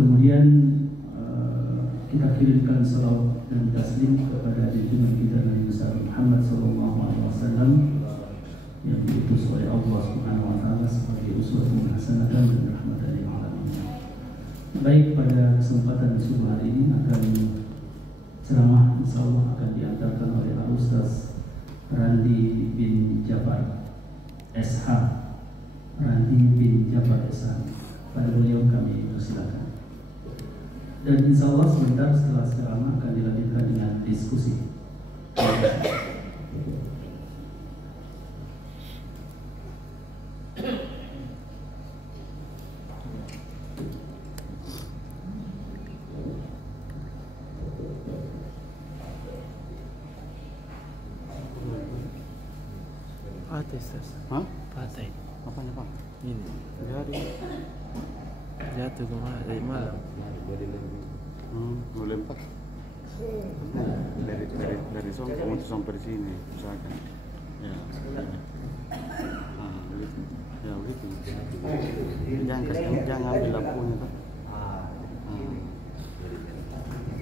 Kemudian kita kirimkan salawat dan taslim kepada junjungan kita Nabi besar Muhammad SAW yang diutus oleh Allah Subhanahu Wa Taala sebagai uswatun hasanah dan rahmatan lil alamin. Baik, pada kesempatan subuh hari ini akan ceramah insyaallah akan diantarkan oleh Al-Ustaz Randi bin Jabar SH. Randi bin Jabar SH. Pada beliau kami persilakan. Dan insya Allah sebentar setelah ceramah akan dilanjutkan dengan diskusi. Hah? Partai. Apanya Pak? Ini. Jadi Jatuh kemana dari malam? Boleh Pak. Dari sono sampai di sini usahakan. Ya. Begitu. Ya begitu. Jangan ambil lampunya Pak.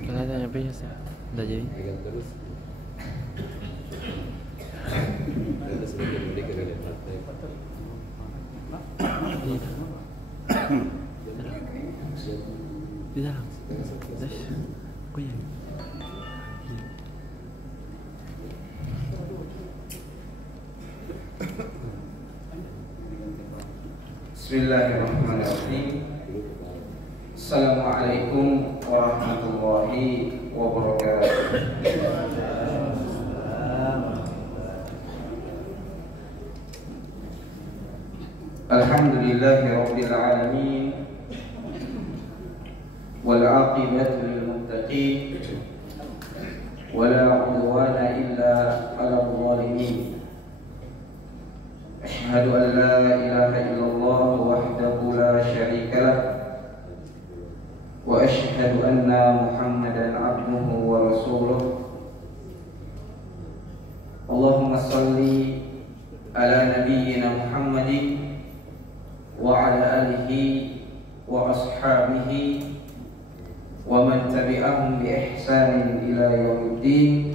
Kelihatan apa ya sih? Udah jadi. Di dalam. Aku ya. Bismillahirrahmanirrahim. Assalamualaikum warahmatullahi wabarakatuh. Alhamdulillahi rabbil alamin. Wal 'aqibatu lil muttaqin. Wala 'udwana illa 'alal zalimin. Asyhadu an la ilaha illallah wahdahu la syarika lah. Wa asyhadu anna Muhammadan 'abduhu wa rasuluh. Allahumma shalli ala nabiyyina Muhammadin wa ala alihi wa ashabihi wa man tabi'ahum bi ihsanin ila yaumiddin.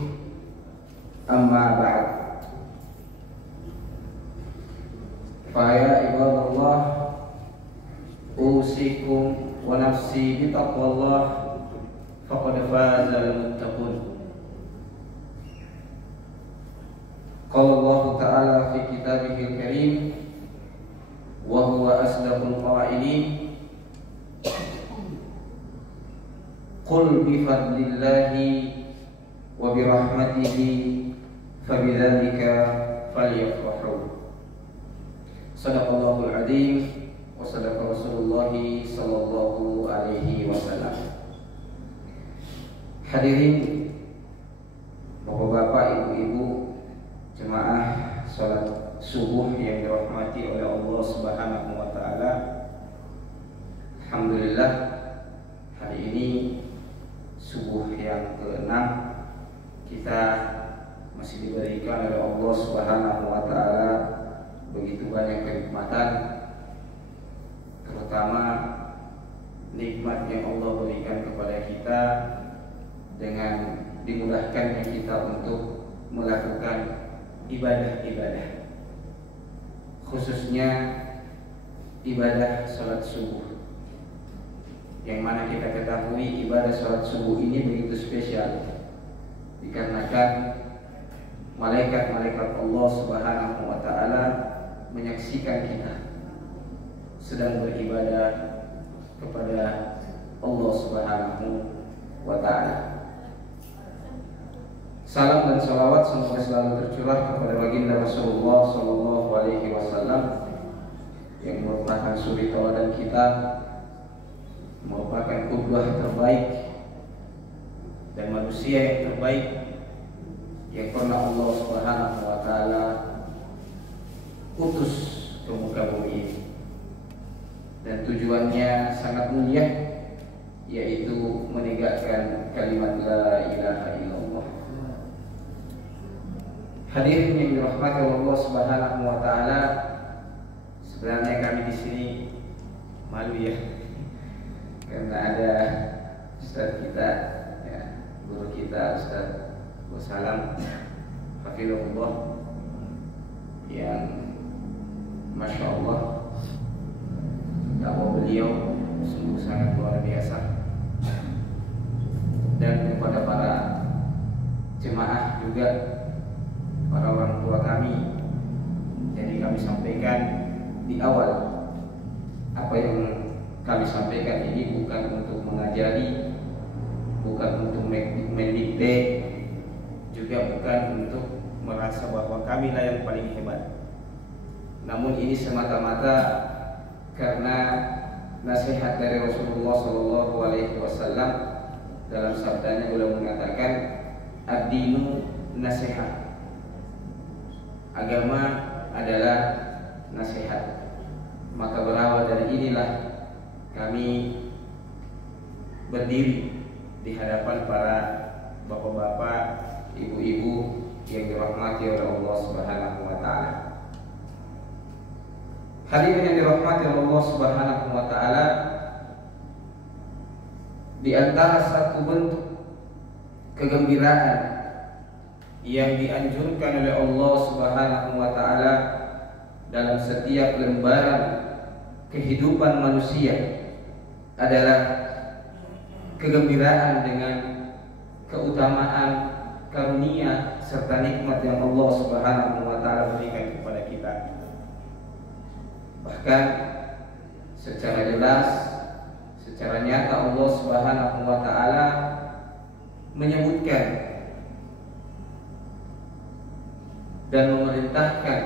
Amma ba'd. Fa ya ibadallah, usikum wa nafsi bi taqwallah, faqad faza al-muttaqun. Qala Allah Ta'ala fi kitabihil karim wa huwa asdaqul qailin. Qul bi fadlillahi wa bi rahmatihi fabidzalika falyafrahu. Sadaqallahul adzim wa sadaqa Rasulullah sallallahu alaihi wasallam. Hadirin Bapak-bapak, ibu-ibu, jemaah salat subuh yang dirahmati oleh Allah Subhanahu wa taala. Alhamdulillah, hari ini subuh yang ke-6 kita masih diberikan oleh Allah Subhanahu wa taala begitu banyak kenikmatan, terutama nikmat yang Allah berikan kepada kita dengan dimudahkannya kita untuk melakukan ibadah-ibadah, khususnya ibadah sholat subuh, yang mana kita ketahui ibadah sholat subuh ini begitu spesial dikarenakan malaikat-malaikat Allah Subhanahu wa taala menyaksikan kita sedang beribadah kepada Allah Subhanahu wa taala. Salam dan salawat semoga selalu tercurah kepada baginda Rasulullah sallallahu alaihi wasallam yang merupakan suri tauladan kita, merupakan qudwah terbaik dan manusia yang terbaik yang pernah Allah Subhanahu wa taala utus ke muka bumi ini, dan tujuannya sangat mulia, yaitu menegakkan kalimat la ilaha illallah. Hadirin yang dirahmati Allah Subhanahu wa taala, sebenarnya kami di sini malu ya, karena ada Ustaz kita, ya, guru kita Ustaz Salam Hafizahullah, yang Masya Allah dakwah beliau sungguh sangat luar biasa. Dan kepada para jemaah juga, para orang tua kami, jadi kami sampaikan di awal, apa yang kami sampaikan ini bukan untuk mengajari, bukan untuk mendikte, juga bukan untuk merasa bahwa kamilah yang paling hebat. Namun ini semata-mata karena nasihat dari Rasulullah SAW. Dalam sabdanya beliau mengatakan, ad-dinu nasihat, agama adalah nasihat. Maka berawal dari inilah kami berdiri di hadapan para bapak-bapak, ibu-ibu yang dirahmati oleh Allah Subhanahu wa taala. Hadirin yang dirahmati oleh Allah Subhanahu wa taala, di antara satu bentuk kegembiraan yang dianjurkan oleh Allah Subhanahu wa taala dalam setiap lembaran kehidupan manusia adalah kegembiraan dengan keutamaan, karunia serta nikmat yang Allah Subhanahu wa taala berikan kepada kita. Bahkan secara jelas, secara nyata Allah Subhanahu wa taala menyebutkan dan memerintahkan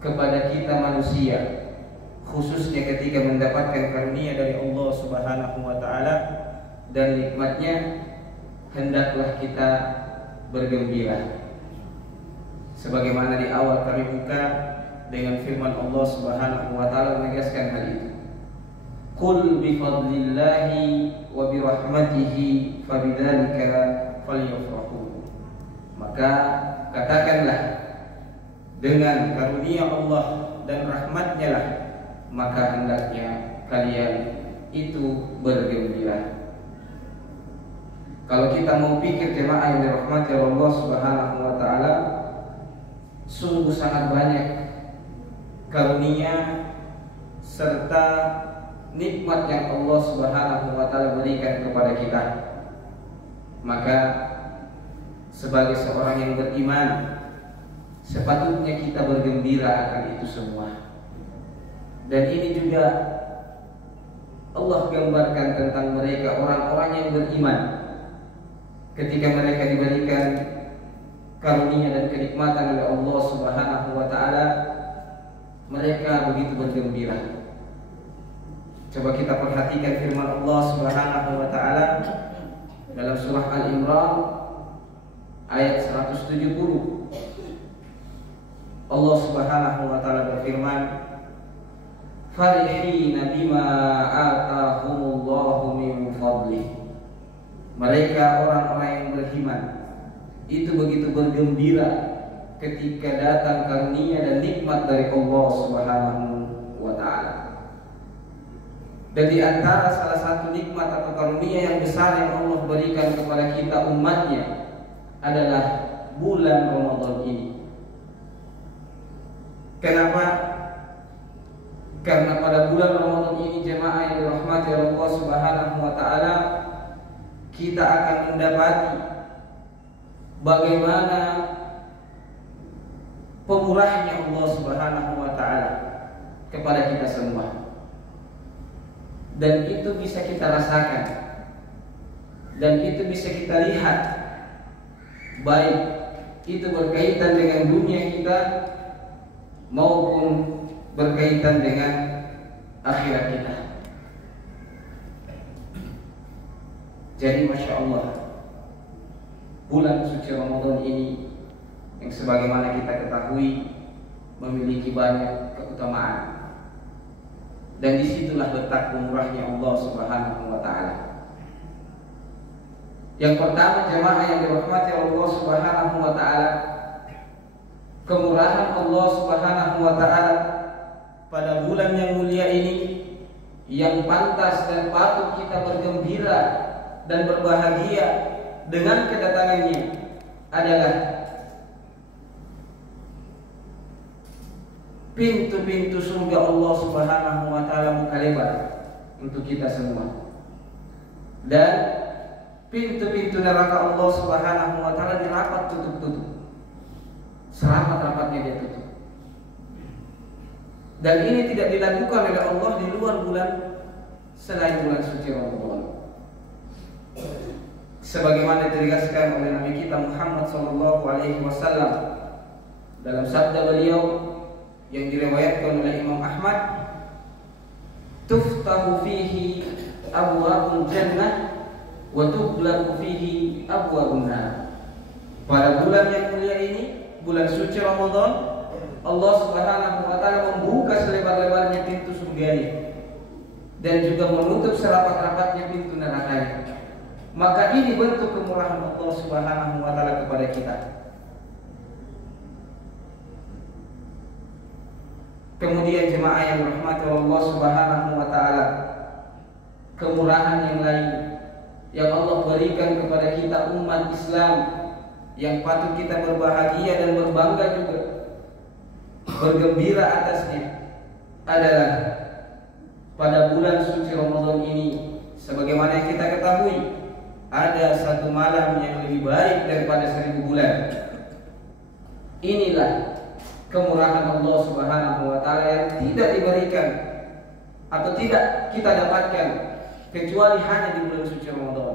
kepada kita manusia, khususnya ketika mendapatkan karunia dari Allah Subhanahu wa taala dan nikmatnya, hendaklah kita bergembira. Sebagaimana di awal kami buka dengan firman Allah Subhanahu wa taala menegaskan hal itu. Qul bi fadlillahi wa bi rahmatihi fabidzalika falyafrahu. Maka katakanlah, dengan karunia Allah dan rahmatnya lah maka hendaknya kalian itu bergembira. Kalau kita mau pikir jemaah yang dirahmati Allah Subhanahu wa taala, sungguh sangat banyak karunia serta nikmat yang Allah Subhanahu wa taala berikan kepada kita. Maka sebagai seorang yang beriman, sepatutnya kita bergembira akan itu semua. Dan ini juga Allah gambarkan tentang mereka, orang-orang yang beriman, ketika mereka diberikan karunia dan kenikmatan oleh Allah Subhanahu wa taala, mereka begitu bergembira. Coba kita perhatikan firman Allah Subhanahu wa taala dalam surah Al-Imran ayat 170. Allah Subhanahu wa taala berfirman, farihina bima atahumullahu min fadlih. Mereka orang-orang yang beriman itu begitu bergembira ketika datang karunia dan nikmat dari Allah Subhanahu wa taala. Dan di antara salah satu nikmat atau karunia yang besar yang Allah berikan kepada kita umatnya adalah bulan Ramadan ini. Kenapa? Karena pada bulan Ramadan ini jemaah yang dirahmati oleh Allah Subhanahu wa taala, kita akan mendapati bagaimana pemurahnya Allah Subhanahu wa taala kepada kita semua. Dan itu bisa kita rasakan, dan itu bisa kita lihat, baik itu berkaitan dengan dunia kita maupun berkaitan dengan akhirat kita. Jadi Masya Allah, bulan suci Ramadan ini yang sebagaimana kita ketahui memiliki banyak keutamaan. Dan disitulah letak pemurahnya Allah Subhanahu wa ta'ala. Yang pertama jemaah yang dirahmati Allah Subhanahu wa ta'ala, kemurahan Allah Subhanahu wa ta'ala pada bulan yang mulia ini yang pantas dan patut kita bergembira dan berbahagia dengan kedatangannya adalah pintu-pintu surga Allah Subhanahu wa taala buka lebar untuk kita semua, dan pintu-pintu neraka Allah Subhanahu wa taala dirapat tutup-tutup, serapat-rapatnya dia tutup. Dan ini tidak dilakukan oleh Allah di luar bulan selain bulan suci Ramadan. Sebagaimana ditegaskan oleh Nabi kita Muhammad SAW dalam sabda beliau yang diriwayatkan oleh Imam Ahmad, tuftahu fihi abwabul jannah wa tughlaqu fihi abwabun nar. Pada bulan yang mulia ini, bulan suci Ramadan, Allah Subhanahu wa taala membuka selebar-lebarnya pintu surganya dan juga menutup serapat-rapatnya pintu nerakanya. Maka ini bentuk kemurahan Allah Subhanahu wa taala kepada kita. Kemudian jemaah yang dirahmati Allah Subhanahu wa taala, kemurahan yang lain yang Allah berikan kepada kita umat Islam yang patut kita berbahagia dan berbangga juga, bergembira atasnya, adalah pada bulan suci Ramadan ini, sebagaimana yang kita ketahui, ada satu malam yang lebih baik daripada 1000 bulan. Inilah kemurahan Allah Subhanahu wa taala yang tidak diberikan atau tidak kita dapatkan kecuali hanya di bulan suci Ramadan.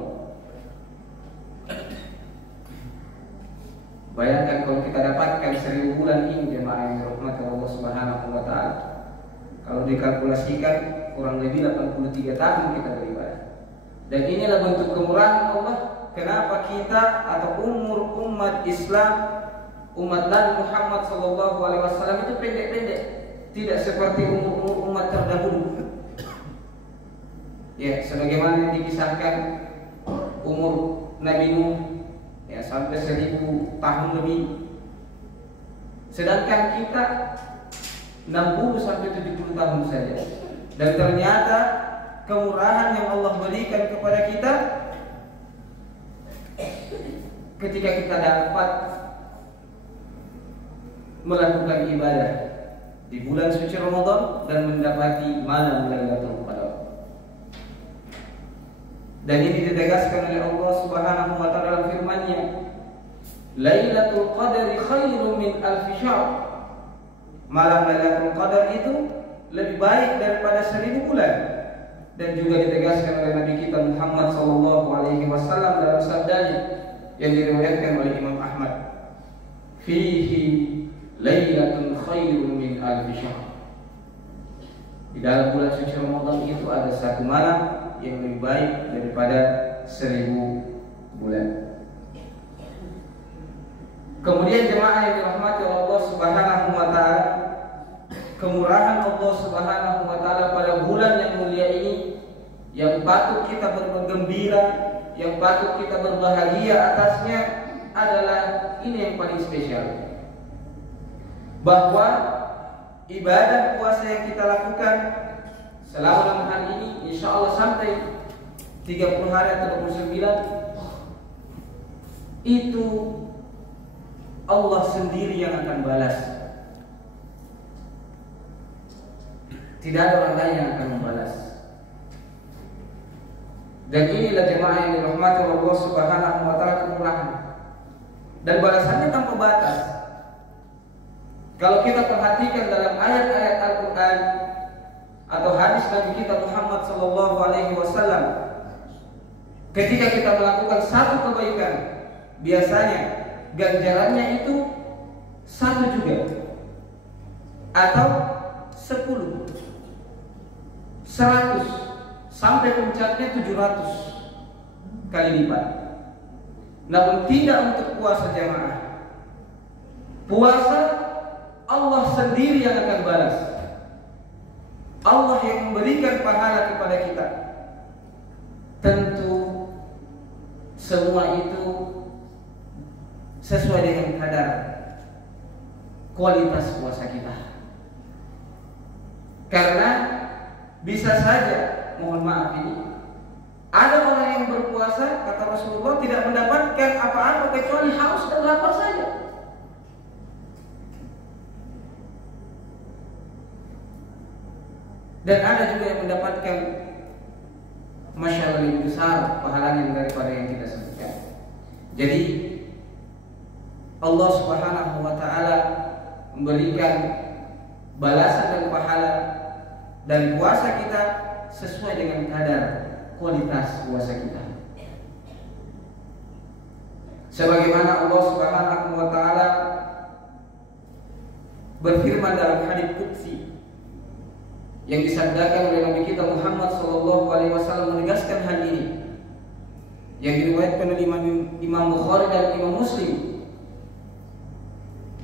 Bayangkan kalau kita dapatkan 1000 bulan ini, jemaah yang dirahmati Allah Subhanahu wa taala. Kalau dikalkulasikan kurang lebih 83 tahun kita beribadah. Dan inilah bentuk kemurahan Allah. Kenapa kita atau umur umat Islam, umat Nabi Muhammad SAW itu pendek-pendek, tidak seperti umur umat terdahulu. Ya, sebagaimana yang dikisahkan umur Nabi Nuh, ya, sampai 1000 tahun lebih. Sedangkan kita 60 sampai 70 tahun saja. Dan ternyata kemurahan yang Allah berikan kepada kita ketika kita dapat melakukan ibadah di bulan suci Ramadan dan mendapati malam Lailatul Qadar. Dan ini ditegaskan oleh Allah Subhanahu wa taala dalam firman-Nya, Lailatul Qadri khairun min alfi syahr. Malam Lailatul Qadar itu lebih baik daripada 1000 bulan. Dan juga ditegaskan oleh Nabi kita Muhammad SAW dalam sabdanya yang diriwayatkan oleh Imam Ahmad, fihi lailatun khairun min alfi syahr. Di dalam bulan suci Ramadan itu ada satu malam yang lebih baik daripada 1000 bulan. Kemudian jemaah yang dirahmati Allah Subhanahu wa taala, kemurahan Allah Subhanahu wa taala pada bulan yang mulia ini yang patut kita bergembira, yang patut kita berbahagia atasnya adalah ini yang paling spesial. Bahwa ibadah puasa yang kita lakukan selama 6 hari ini, insya Allah sampai 30 hari atau 29, itu Allah sendiri yang akan balas. Tidak ada orang lain yang akan membalas. Dan inilah jemaah yang dirahmati Allah Subhanahu wa taala kemurahan. Dan balasannya tanpa batas. Kalau kita perhatikan dalam ayat-ayat Al-Quran atau hadis Nabi kita Muhammad SAW, ketika kita melakukan satu kebaikan, biasanya ganjarannya itu 1 juga atau 10, 100, sampai puncaknya 700 kali lipat. Namun tidak untuk puasa jamaah. Puasa Allah sendiri yang akan balas. Allah yang memberikan pahala kepada kita. Tentu semua itu sesuai dengan kadar kualitas puasa kita. Karena Bisa saja, mohon maaf ini, ada orang yang berpuasa, kata Rasulullah, tidak mendapatkan apa-apa kecuali haus dan lapar saja. Dan ada juga yang mendapatkan Masya Allah lebih besar pahalanya daripada yang kita sebutkan. Jadi Allah Subhanahu wa ta'ala memberikan balasan dan pahala dan puasa kita sesuai dengan kadar kualitas puasa kita. Sebagaimana Allah Subhanahu wa ta'ala berfirman dalam hadits qudsi yang disabdakan oleh Nabi kita Muhammad sallallahu alaihi wasallam menegaskan hal ini, yang diriwayatkan oleh Imam Bukhari dan Imam Muslim.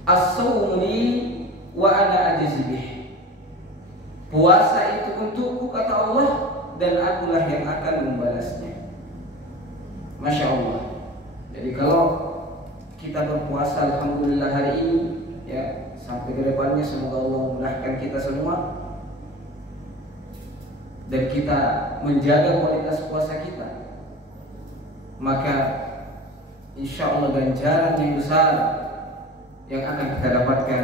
As-sawmu li wa ana ajzi bih. Puasa itu untukku, kata Allah, dan akulah yang akan membalasnya. Masya Allah. Jadi kalau kita berpuasa, alhamdulillah hari ini, ya, sampai ke depannya semoga Allah memudahkan kita semua dan kita menjaga kualitas puasa kita, maka insya Allah ganjaran yang besar yang akan kita dapatkan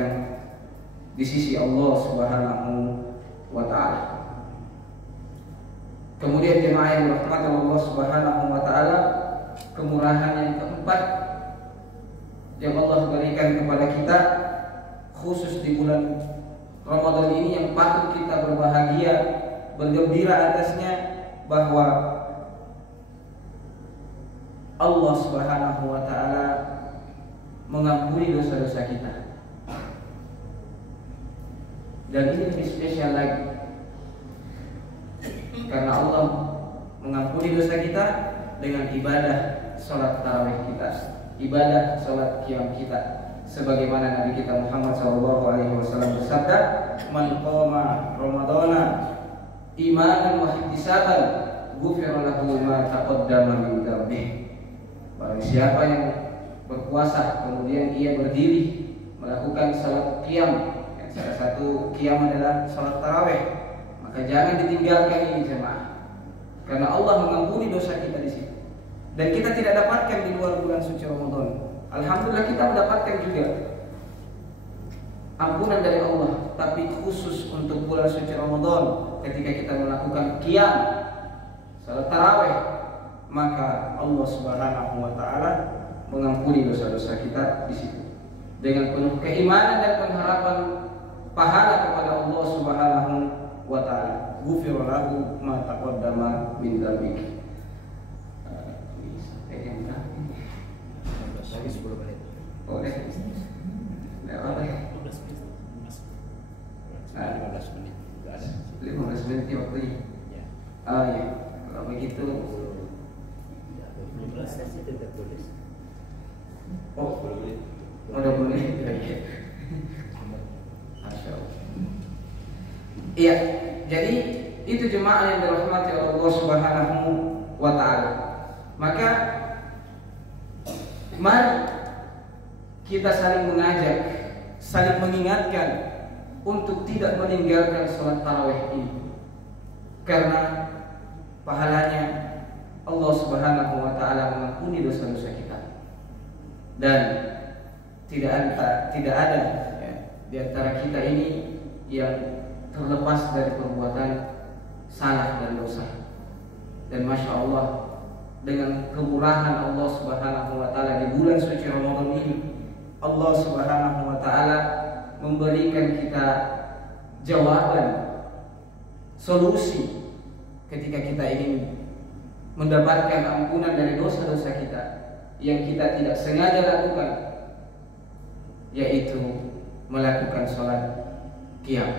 di sisi Allah Subhanahu wa ta'ala. Kemudian jemaah yang dirahmati Allah Subhanahu wa ta'ala, kemurahan yang keempat yang Allah berikan kepada kita khusus di bulan Ramadan ini, yang patut kita berbahagia, bergembira atasnya, bahwa Allah Subhanahu wa ta'ala mengampuni dosa-dosa kita. Dan ini lebih spesial lagi, karena Allah mengampuni dosa kita dengan ibadah sholat tarawih kita, ibadah sholat qiyam kita, sebagaimana Nabi kita Muhammad SAW bersabda, "Man qama Ramadana imanan wa ihtisaban, ghufira lahu ma taqaddama min dzambih." Barang siapa yang berpuasa kemudian ia berdiri melakukan salat qiyam, yang salah satu qiyam adalah salat tarawih, maka jangan ditinggalkan ini jemaah, karena Allah mengampuni dosa kita di situ. Dan kita tidak dapatkan di luar bulan suci Ramadan. Alhamdulillah kita mendapatkan juga ampunan dari Allah, tapi khusus untuk bulan suci Ramadan, ketika kita melakukan qiyam salat tarawih, maka Allah Subhanahu wa ta'ala mengampuni dosa-dosa kita di situ dengan penuh keimanan dan pengharapan pahala kepada Allah Subhanahu wa ta'ala. Ghufira lahu ma taqaddama min dzambik. Lagi 10 menit. Boleh. Boleh. 15 menit. Enggak ada. 15 menit waktunya. Ya. Oh iya. Kalau begitu 15 sesi itu tertulis. oh, 10 menit. udah boleh. Masya Allah. Iya, jadi itu jemaah yang dirahmati Allah Subhanahu wa ta'ala. Maka mari kita saling mengajak, saling mengingatkan untuk tidak meninggalkan sholat tarawih ini, karena pahalanya Allah Subhanahu wa ta'ala mengampuni dosa-dosa kita. Dan tidak ada ya, di antara kita ini yang terlepas dari perbuatan salah dan dosa. Dan Masya Allah, dengan kemurahan Allah Subhanahu wa ta'ala di bulan suci Ramadan ini, Allah Subhanahu wa ta'ala memberikan kita jawaban, solusi ketika kita ingin mendapatkan ampunan dari dosa-dosa kita yang kita tidak sengaja lakukan, yaitu melakukan sholat qiyam.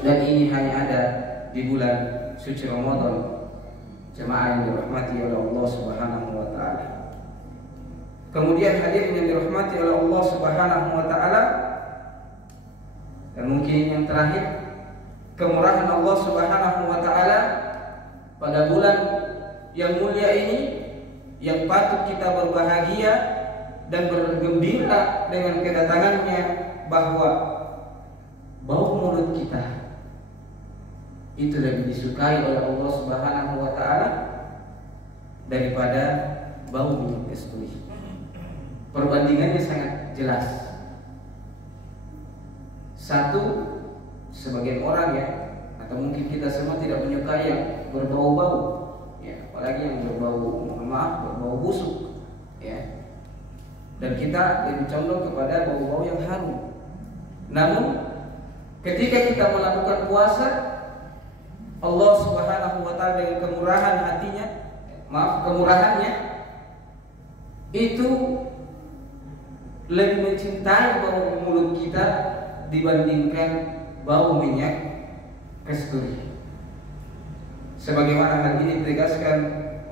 Dan ini hanya ada di bulan suci Ramadan, jemaah yang dirahmati oleh Allah Subhanahu wa ta'ala. Kemudian hadirin yang dirahmati oleh Allah Subhanahu wa ta'ala, dan mungkin yang terakhir, kemurahan Allah Subhanahu wa ta'ala pada bulan yang mulia ini, yang patut kita berbahagia dan bergembira dengan kedatangannya, bahwa bau mulut kita itu lebih disukai oleh Allah Subhanahu wa taala daripada bau minyak kasturi. Perbandingannya sangat jelas. Satu, sebagian orang ya, atau mungkin kita semua tidak menyukai yang berbau-bau, ya, apalagi yang berbau, mohon maaf, berbau busuk, ya. Dan kita lebih condong kepada bau-bau yang harum. Namun, ketika kita melakukan puasa, Allah Subhanahu wa taala dengan kemurahan hatinya, kemurahannya itu lebih mencintai bau mulut kita dibandingkan bau minyak kasturi. Sebagaimana hal ini ditegaskan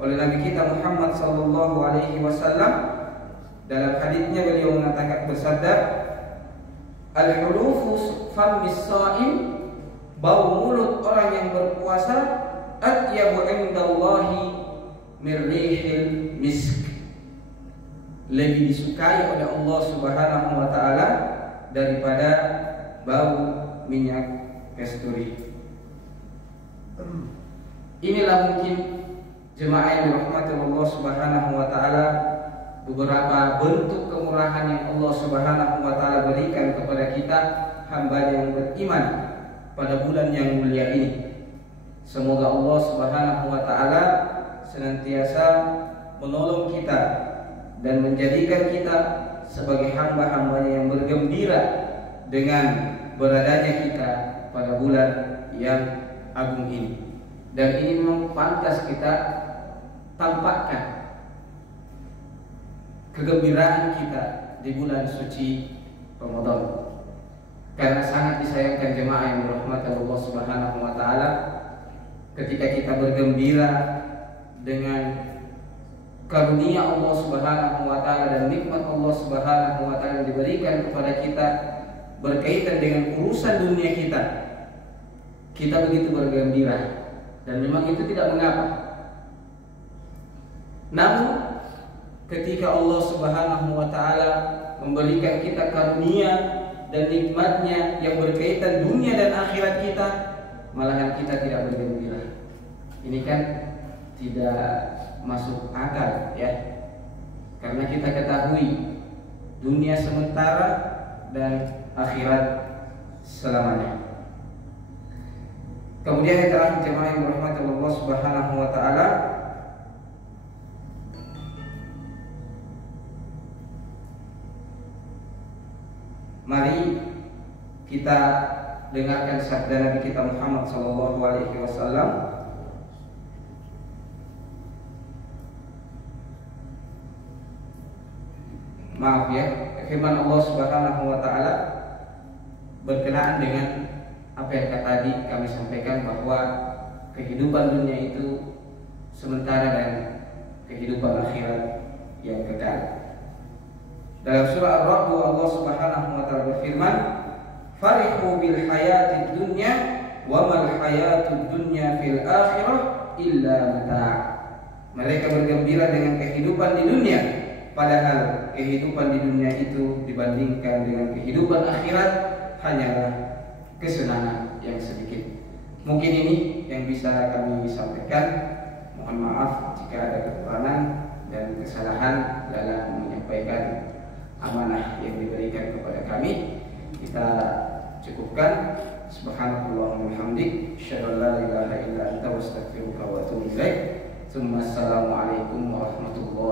oleh Nabi kita Muhammad sallallahu alaihi wasallam dalam hadisnya, beliau mengatakan bersabda, al-hulufu fammis shaim, bau mulut orang yang berpuasa, atyabu indallahi min rihil misk, lebih disukai oleh Allah Subhanahu wa taala daripada bau minyak kasturi. Inilah mungkin jemaah yang dirahmati Allah Subhanahu wa taala, beberapa bentuk kemurahan yang Allah Subhanahu wa taala berikan kepada kita hamba yang beriman pada bulan yang mulia ini. Semoga Allah Subhanahu wa taala senantiasa menolong kita dan menjadikan kita sebagai hamba-hambanya yang bergembira dengan beradanya kita pada bulan yang agung ini. Dan ini memang pantas kita tampakkan kegembiraan kita di bulan suci Ramadan. Karena sangat disayangkan jemaah yang dirahmati Allah Subhanahu wa taala, ketika kita bergembira dengan karunia Allah Subhanahu wa taala dan nikmat Allah Subhanahu wa taala yang diberikan kepada kita berkaitan dengan urusan dunia kita, kita begitu bergembira dan memang itu tidak mengapa. Namun ketika Allah Subhanahu wa taala memberikan kita karunia dan nikmatnya yang berkaitan dunia dan akhirat kita, malahan kita tidak bergembira. Ini kan tidak masuk akal, ya. Karena kita ketahui dunia sementara dan akhirat selamanya. Kemudian yang terakhir jemaah yang dirahmati Allah Subhanahu wa taala, mari kita dengarkan sabda Nabi kita Muhammad sallallahu alaihi wasallam. Maaf ya, firman Allah Subhanahu wa taala berkenaan dengan apa yang tadi kami sampaikan, bahwa kehidupan dunia itu sementara dan kehidupan akhirat yang kekal. Dalam surah Ar-Ra'd Allah Subhanahu wa taala berfirman, "Farihu bil hayatid dunya wa mal hayatud dunya fil akhirah illa mata'." Mereka bergembira dengan kehidupan di dunia, padahal kehidupan di dunia itu dibandingkan dengan kehidupan akhirat hanyalah kesenangan yang sedikit. Mungkin ini yang bisa kami sampaikan. Mohon maaf jika ada kekurangan dan kesalahan dalam menyampaikan amanah yang diberikan kepada kami. Kita cukupkan. Subhanallahumma wa bihamdik, asyhadu an la ilaha illa anta, astaghfiruka wa atubu ilaik. Assalamualaikum warahmatullahi